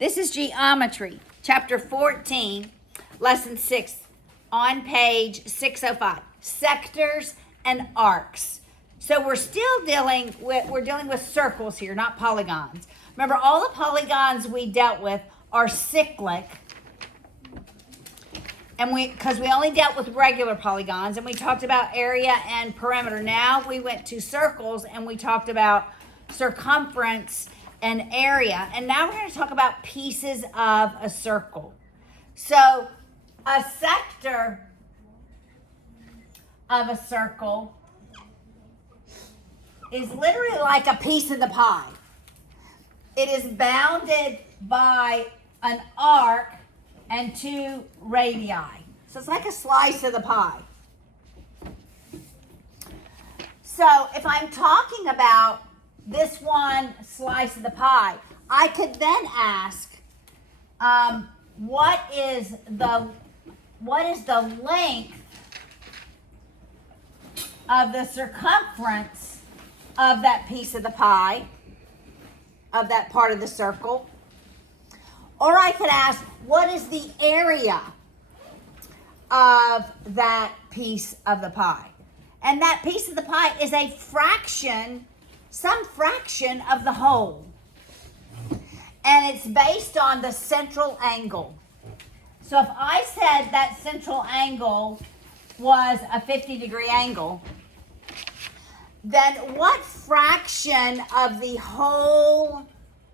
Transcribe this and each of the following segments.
This is Geometry, Chapter 14, Lesson 6, on page 605, Sectors and Arcs. So we're still dealing with circles here, not polygons. Remember, all the polygons we dealt with are cyclic, and because we only dealt with regular polygons, and we talked about area and perimeter. Now we went to circles, and we talked about circumference and area. And now we're going to talk about pieces of a circle. So a sector of a circle is literally like a piece of the pie. It is bounded by an arc and two radii. So it's like a slice of the pie. So if I'm talking about this one slice of the pie, I could then ask, what is the length of the circumference of that piece of the pie, of that part of the circle? Or I could ask, what is the area of that piece of the pie? And that piece of the pie is a fraction, some fraction of the whole. And it's based on the central angle. So if I said that central angle was a 50-degree angle, then what fraction of the whole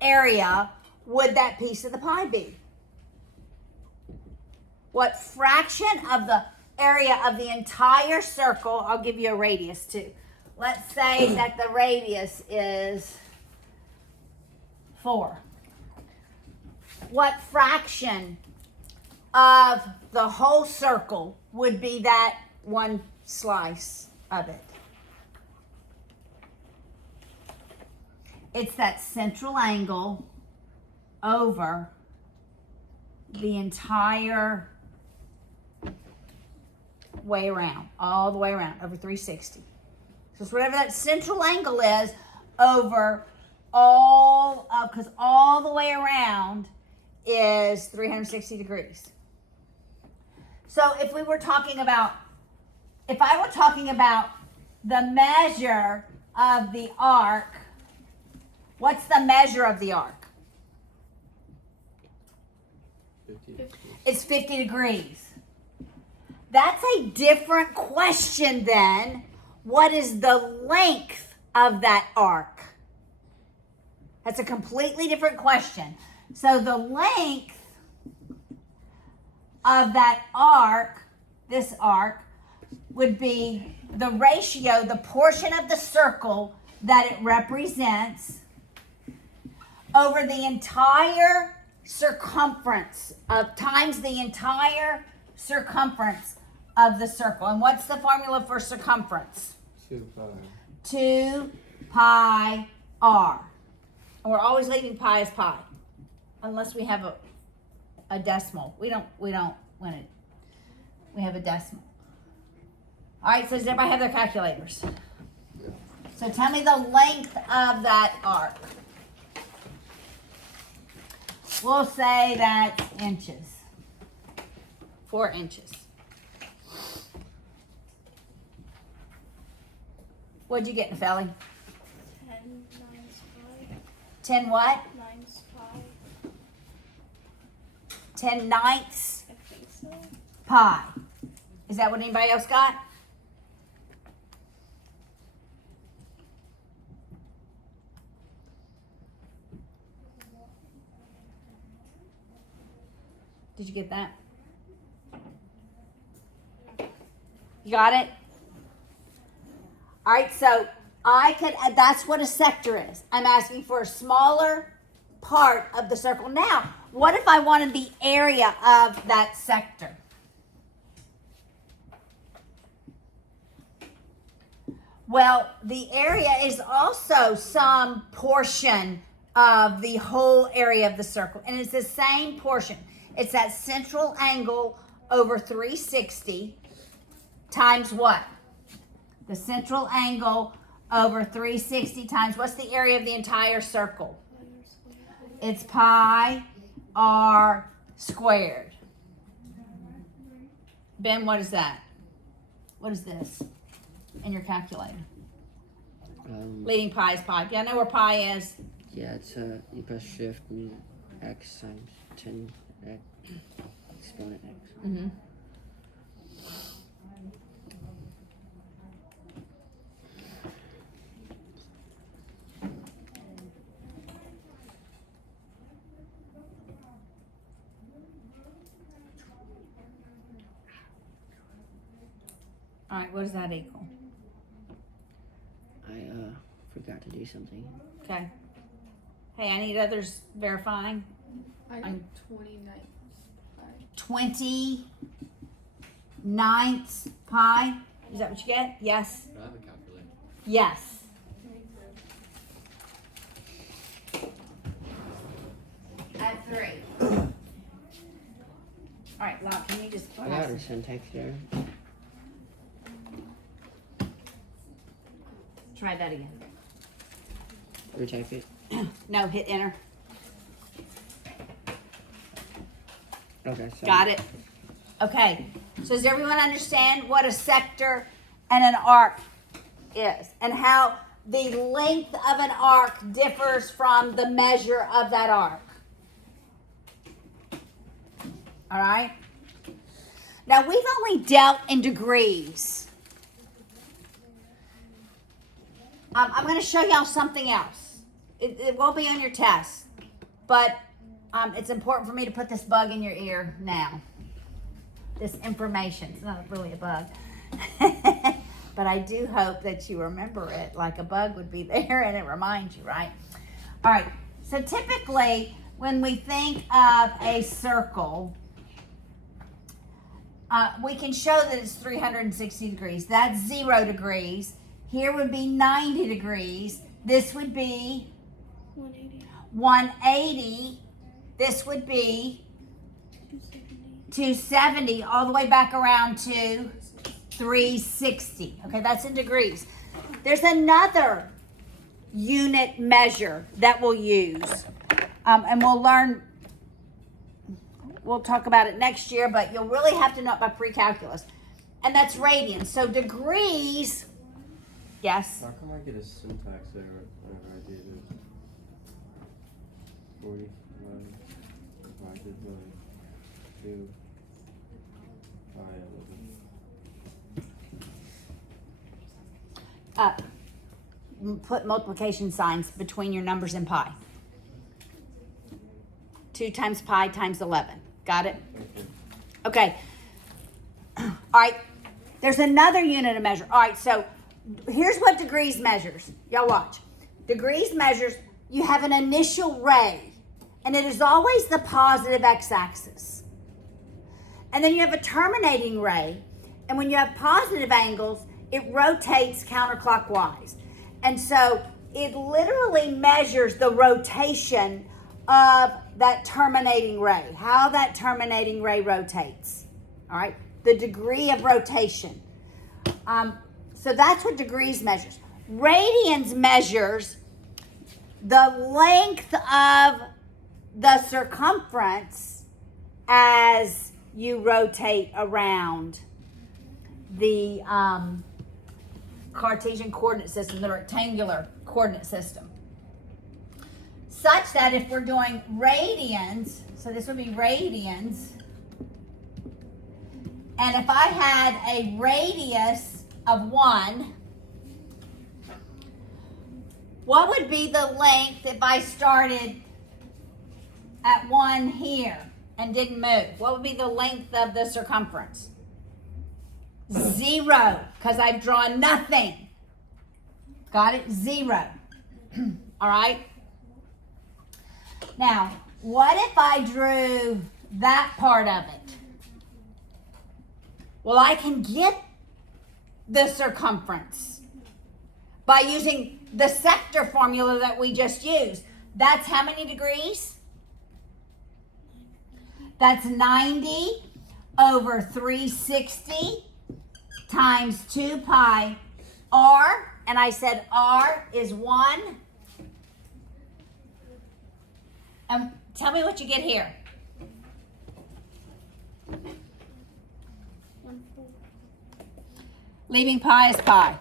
area would that piece of the pie be? What fraction of the area of the entire circle? I'll give you a radius too. Let's say that the radius is 4. What fraction of the whole circle would be that one slice of it? It's that central angle over the entire way around, all the way around, over 360. So it's whatever that central angle is over all of, because all the way around is 360 degrees. So if I were talking about the measure of the arc, what's the measure of the arc? 50. It's 50 degrees. That's a different question than what is the length of that arc? That's a completely different question. So the length of that arc, this arc, would be the ratio, the portion of the circle that it represents over the entire circumference of times the entire circumference of the circle. And what's the formula for circumference? 2 pi. 2 pi r. And we're always leaving pi as pi, unless we have a decimal. We don't when we have a decimal. All right, so does everybody have their calculators? Yeah. So tell me the length of that arc. We'll say that's inches. 4 inches. What'd you get, Nepheli? 10 minus 5. 10 what? Minus 5. 10 ninths I think so. pi. Is that what anybody else got? Did you get that? You got it? All right, so that's what a sector is. I'm asking for a smaller part of the circle. Now, what if I wanted the area of that sector? Well, the area is also some portion of the whole area of the circle, and it's the same portion. It's that central angle over 360 times what? The central angle over 360 times, what's the area of the entire circle? It's pi r squared. Ben, what is that? What is this in your calculator? Leading pi is pi. Do you know where pi is? Yeah, it's you press shift and x times 10x exponent x. Mm-hmm. All right, what does that equal? I forgot to do something. Okay. Hey, I need others verifying. I got 29 pi. 29th pi. Is that what you get? Yes. I have a calculator. Yes. At 3. All right, Locke, can you just I got a syntax error. try that again? Retype it. No, hit enter. Okay, so Got it. Okay. So does everyone understand what a sector and an arc is, and how the length of an arc differs from the measure of that arc? All right. Now we've only dealt in degrees. I'm going to show y'all something else. It won't be on your test, but it's important for me to put this bug in your ear now. This information. It's not really a bug. But I do hope that you remember it like a bug would be there and it reminds you, right? All right. So typically when we think of a circle, we can show that it's 360 degrees. That's 0 degrees. Here would be 90 degrees. This would be 180. 180. This would be 270, all the way back around to 360. Okay, that's in degrees. There's another unit measure that we'll use. And we'll talk about it next year, but you'll really have to know it by pre-calculus. And that's radians. So degrees, yes? How come I get a syntax error whenever I do this? 40 divided by 2 pi 11. Put multiplication signs between your numbers and pi. 2 times pi times 11. Got it? Okay. Okay. All right. There's another unit of measure. All right. So here's what degrees measures. Y'all watch. Degrees measures, you have an initial ray, and it is always the positive x-axis. And then you have a terminating ray, and when you have positive angles, it rotates counterclockwise. And so it literally measures the rotation of that terminating ray, how that terminating ray rotates. All right, the degree of rotation. So that's what degrees measures. Radians measures the length of the circumference as you rotate around the Cartesian coordinate system, the rectangular coordinate system. Such that if we're doing radians, so this would be radians, and if I had a radius of 1, what would be the length if I started at 1 here and didn't move? What would be the length of the circumference? 0, because I've drawn nothing. Got it? 0. All right? Now, what if I drew that part of it? Well, I can get the circumference by using the sector formula that we just used. That's how many degrees? That's 90 over 360 times 2 pi r, and I said r is 1. And tell me what you get here. 1/4. Leaving pi as pi.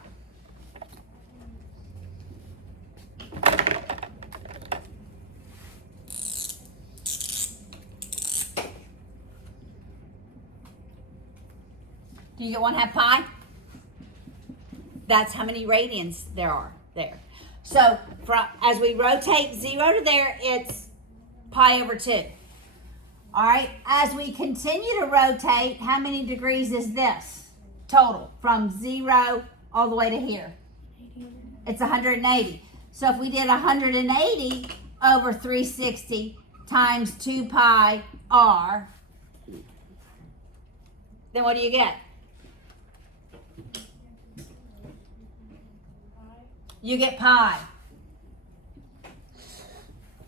Do you get 1/2 pi? That's how many radians there are there. So as we rotate 0 to there, it's pi over 2. All right, as we continue to rotate, how many degrees is this total from 0 all the way to here? It's 180. So if we did 180 over 360 times 2 pi r, then what do you get? You get pi.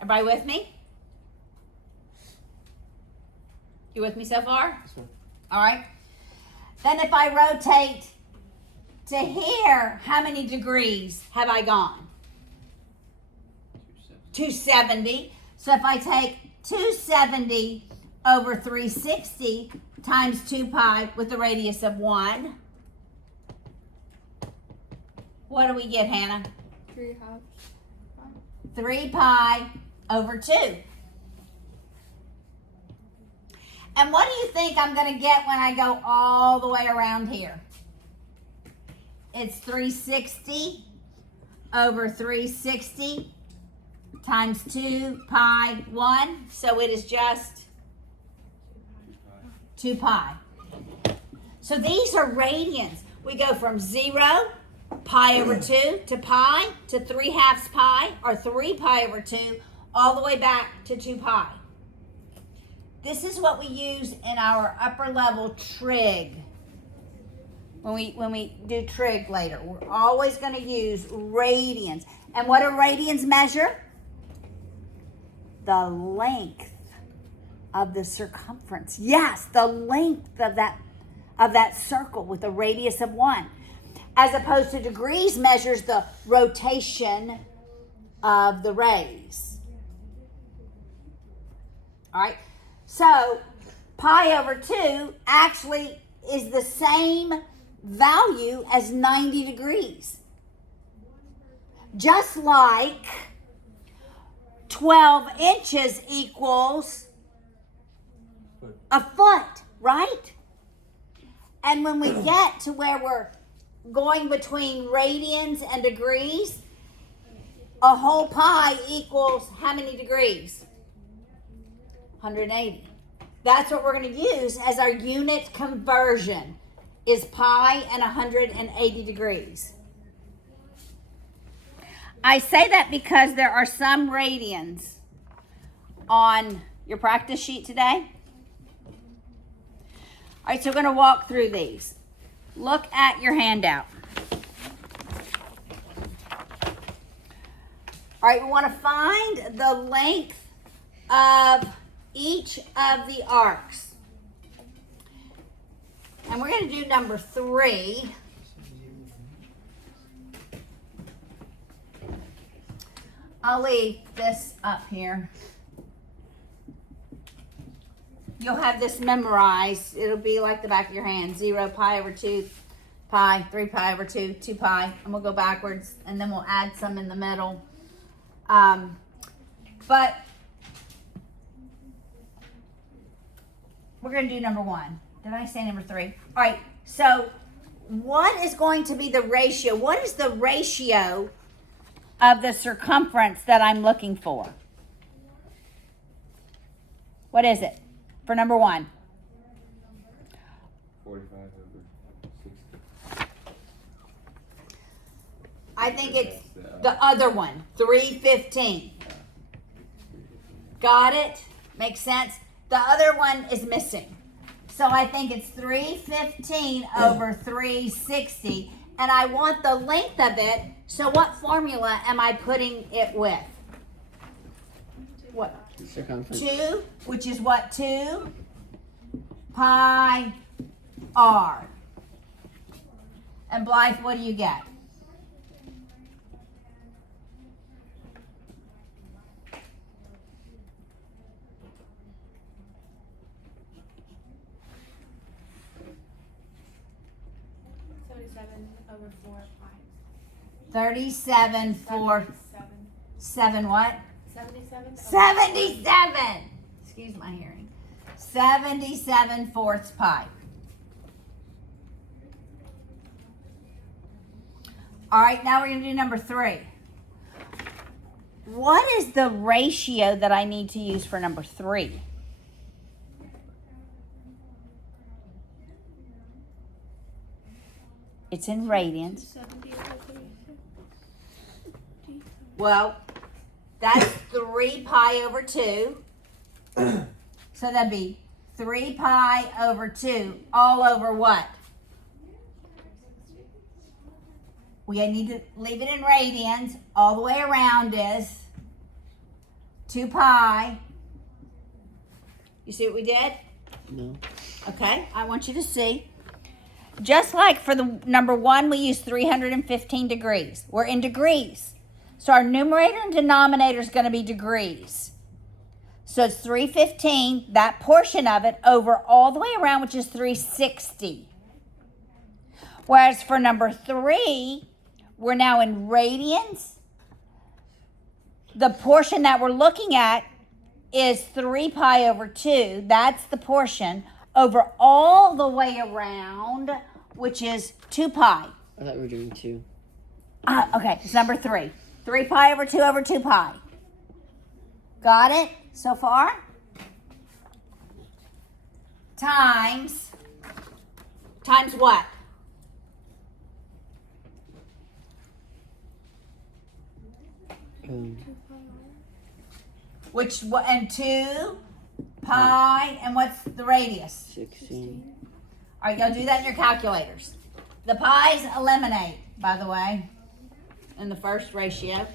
Everybody with me? You with me so far? All right. Then if I rotate to here, how many degrees have I gone? 270. So if I take 270 over 360 times 2 pi with a radius of 1, what do we get, Hannah? 3/2. 3 pi over 2. And what do you think I'm going to get when I go all the way around here? It's 360 over 360 times 2 pi 1. So it is just 2 pi. So these are radians. We go from 0, pi over 2 to pi to 3/2 pi, or 3 pi over 2, all the way back to 2 pi. This is what we use in our upper level trig. When we do trig later, we're always going to use radians. And what do radians measure? The length of the circumference. Yes, the length of that circle with a radius of 1. As opposed to degrees measures the rotation of the rays. All right. So pi over 2 actually is the same value as 90 degrees. Just like 12 inches equals a foot, right? And when we get to where we're going between radians and degrees, a whole pi equals how many degrees? 180. That's what we're going to use as our unit conversion, is pi and 180 degrees. I say that because there are some radians on your practice sheet today. All right, so we're going to walk through these. Look at your handout. All right, we want to find the length of each of the arcs. And we're going to do number 3. I'll leave this up here. You'll have this memorized. It'll be like the back of your hand. 0 pi over 2 pi, 3 pi over 2, 2 pi. And we'll go backwards, and then we'll add some in the middle. But we're going to do number 1. Did I say number 3? All right. So what is going to be the ratio? What is the ratio of the circumference that I'm looking for? What is it for number 1? 45 over 60. I think it's the other one, 315. Got it? Makes sense? The other one is missing. So I think it's 315 over 360. And I want the length of it. So what formula am I putting it with? What? Circumference. 2, which is what? 2 pi r. And Blythe, what do you get? 37/4 pi. 37 4 7 what? 77. 77! Excuse my hearing. 77 fourths pi. All right, now we're going to do number 3. What is the ratio that I need to use for number 3? It's in radians. 70/36. Well, that's 3 pi over 2. So that'd be 3 pi over 2 all over what? We need to leave it in radians. All the way around is 2 pi. You see what we did? No. Okay, I want you to see. Just like for the number 1, we use 315 degrees. We're in degrees. So our numerator and denominator is going to be degrees. So it's 315, that portion of it, over all the way around, which is 360. Whereas for number 3, we're now in radians. The portion that we're looking at is 3 pi over 2. That's the portion over all the way around, which is 2 pi. I thought we were doing 2. Okay, it's number 3. 3 pi over 2 pi. Got it so far? Times what? Which, and 2 pi, and what's the radius? 16. All right, y'all do that in your calculators. The pi's eliminate, by the way, in the first ratio.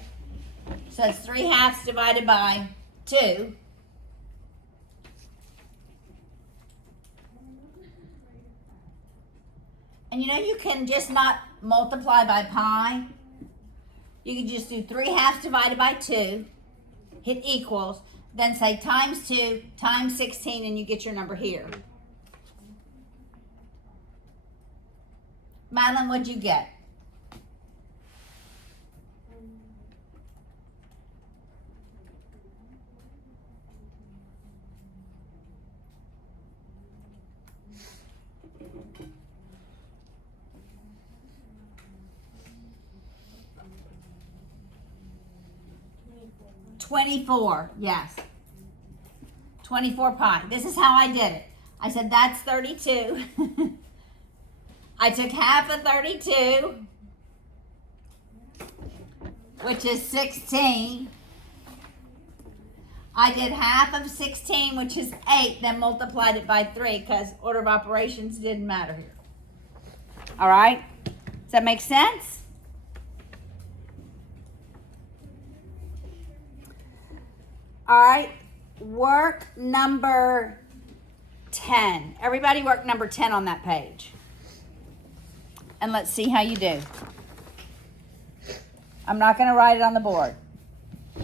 So it's 3/2 divided by 2. And you know you can just not multiply by pi. You can just do 3/2 divided by 2, hit equals, then say times 2 times 16, and you get your number here. Madeline, what'd you get? $24, yes. 24 pi. This is how I did it. I said that's 32. I took half of 32, which is 16. I did half of 16, which is 8, then multiplied it by 3 because order of operations didn't matter here. All right? Does that make sense? All right, work number 10. Everybody work number 10 on that page. And let's see how you do. I'm not going to write it on the board. I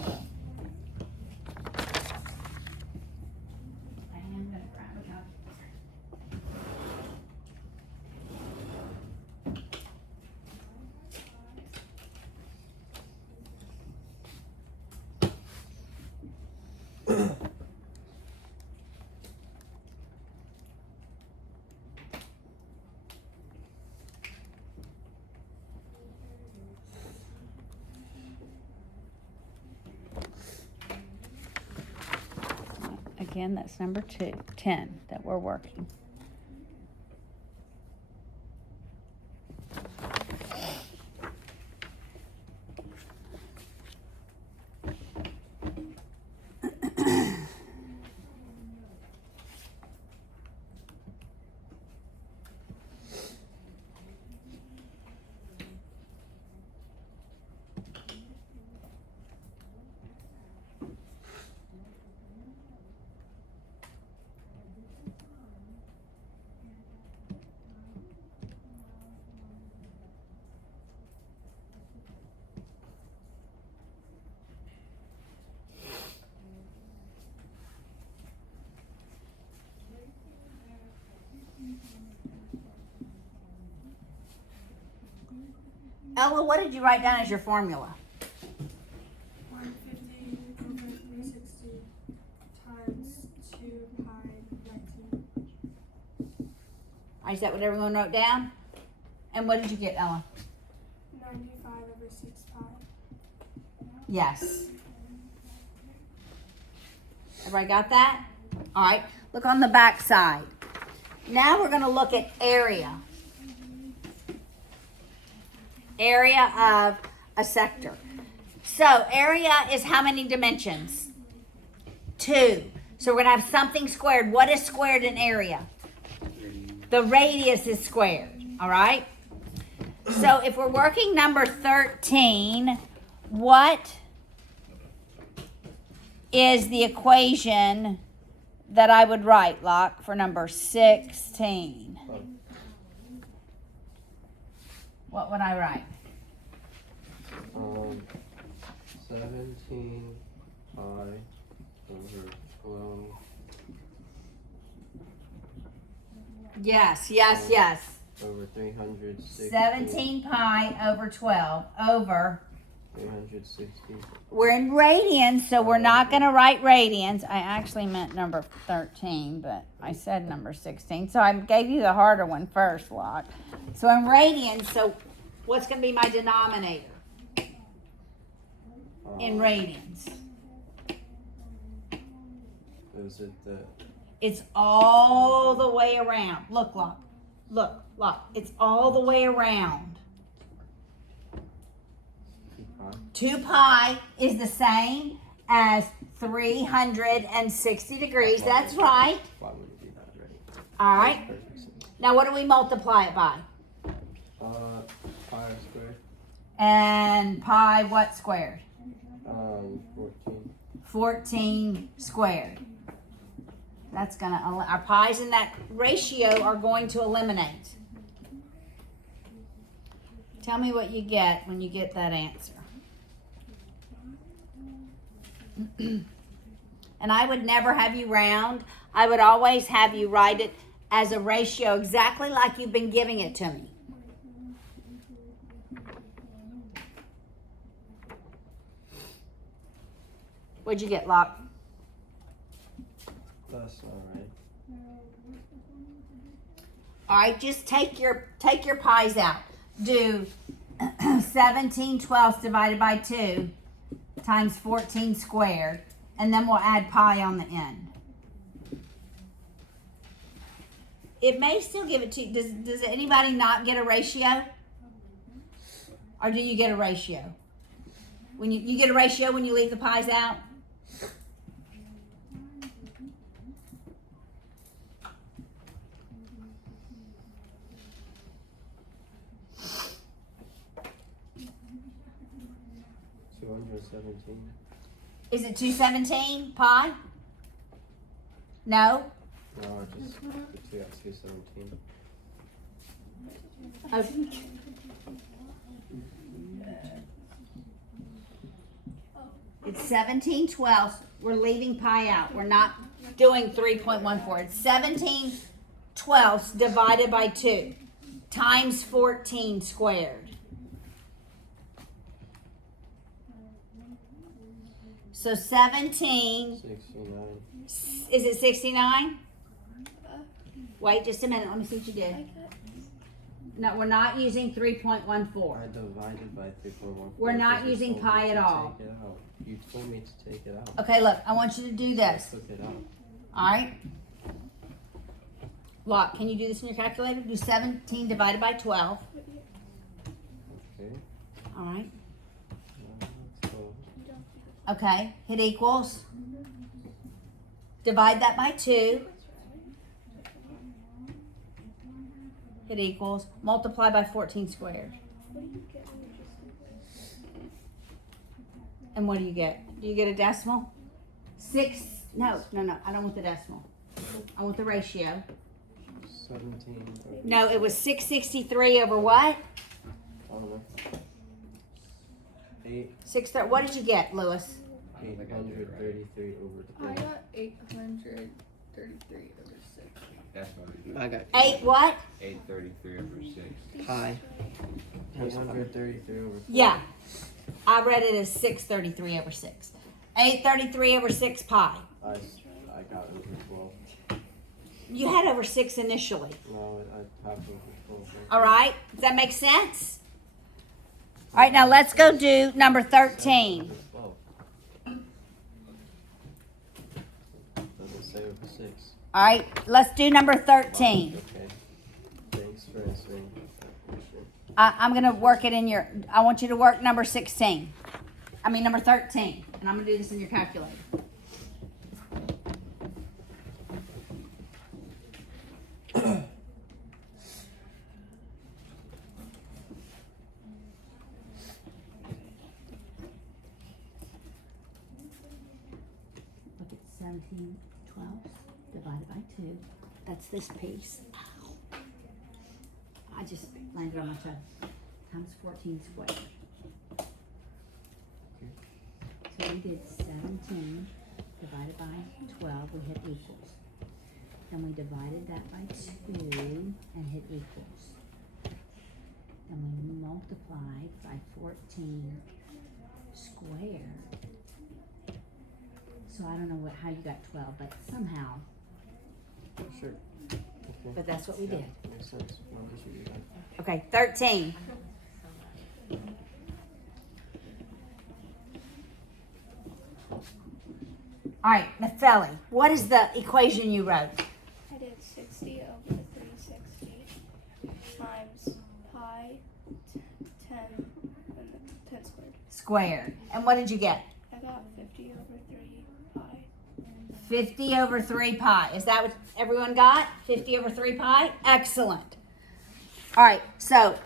am going to grab a calculator. Again, that's number 10 that we're working. Ella, what did you write down as your formula? 150 over 360 times 2 pi 19. Is that what everyone wrote down? And what did you get, Ella? 95 over 6 pi. Yes. Everybody got that? All right. Look on the back side. Now we're going to look at area. Area of a sector. So area is how many dimensions? 2. So we're going to have something squared. What is squared in area? The radius is squared. All right? So if we're working number 13, what is the equation that I would write, Locke, for number 16? What would I write? 17 pi over 12. Yes. Over 360. 17 pi over 12 over. 360. We're in radians, so we're not going to write radians. I actually meant number 13, but I said number 16. So I gave you the harder one first, Locke. So in radians, so what's going to be my denominator in radians? Is it the It's all the way around. Look, Locke. Look. It's all the way around. 2 pi is the same as 360 degrees. That's right. Why would it be that, right? All right. Perfect sense. Now, what do we multiply it by? Pi squared. And pi what squared? 14. 14 squared. That's going to, our pi's in that ratio are going to eliminate. Tell me what you get when you get that answer. And I would never have you round. I would always have you write it as a ratio exactly like you've been giving it to me. What'd you get, Locke? That's alright. All right, just take your pi's out. Do 17/12 divided by 2 times 14 squared, and then we'll add pi on the end. It may still give it to you. Does anybody not get a ratio? Or do you get a ratio? When you get a ratio when you leave the pi's out? Is it 217 pi? No? No, just the 2 at 217. Okay. It's 17/12. We're leaving pi out. We're not doing 3.14. It's 17/12 divided by 2 times 14 squared. So 17, 69. is it 69? Wait just a minute. Let me see what you did. No, we're not using 3.14. I divided by 3.14. We're not because you using told me pi to at all. Take it out. You told me to take it out. Okay, look, I want you to do I this. took it out. All right? Locke, can you do this in your calculator? Do 17 divided by 12. Okay. All right. 12. Okay, hit equals. Divide that by 2. Hit equals. Multiply by 14 squared. And what do you get? Do you get a decimal? 6. No, I don't want the decimal. I want the ratio. 17. No, it was 663 over what? I don't know. 8. 630. What did you get, Lewis? 833 over 3. I got 833 over 6. That's what it is. I got 8 what? 833 over 6. pi. 833 over 4. Yeah. I read it as 633 over 6. 833 over 6 pi. I got over 12. You had over 6 initially. No, I have over 12. All right? Does that make sense? All right, now let's go do number 13. Over 12. Doesn't say over 6. All right, let's do number 13. Okay. Thanks for answering. I'm going to work it in your, I want you to work number 16. I mean, number 13. And I'm going to do this in your calculator. Look at 17 twelfths divided by 2. That's this piece. Ow. I just landed on my toe. Times 14 squared. So we did 17 divided by 12. We hit equals. Then we divided that by 2 and hit equals. Then we multiplied by 14 squared. So I don't know how you got 12, but somehow. Sure. Okay. But that's what we did. Makes sense. Why would you do that? Okay, 13. All right, Nefeli, what is the equation you wrote? I did 60 over 360 times pi 10 and then 10 squared. Squared. And what did you get? I got 50 over 3 pi. 50 over 3 pi. Is that what everyone got? 50 over 3 pi? Excellent. All right, so